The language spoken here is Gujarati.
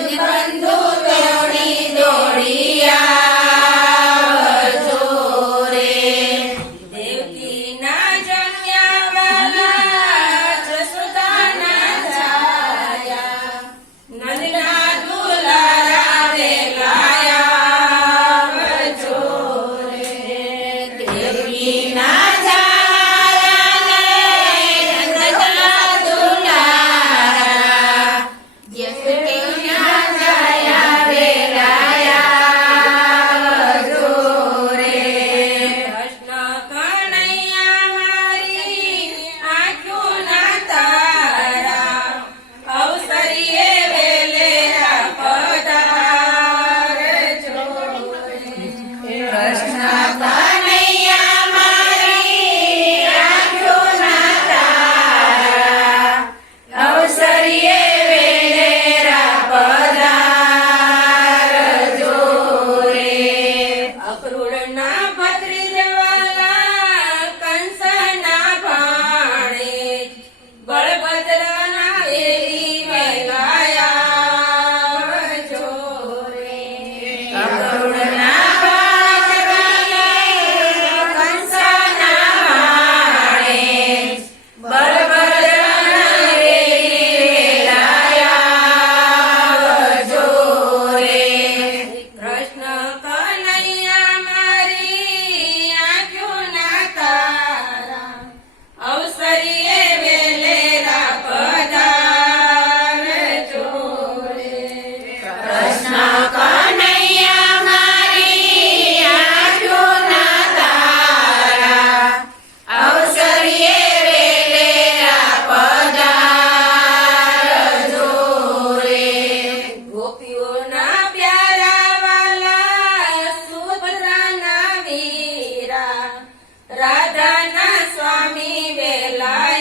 Never રાધાના સ્વામી વેલા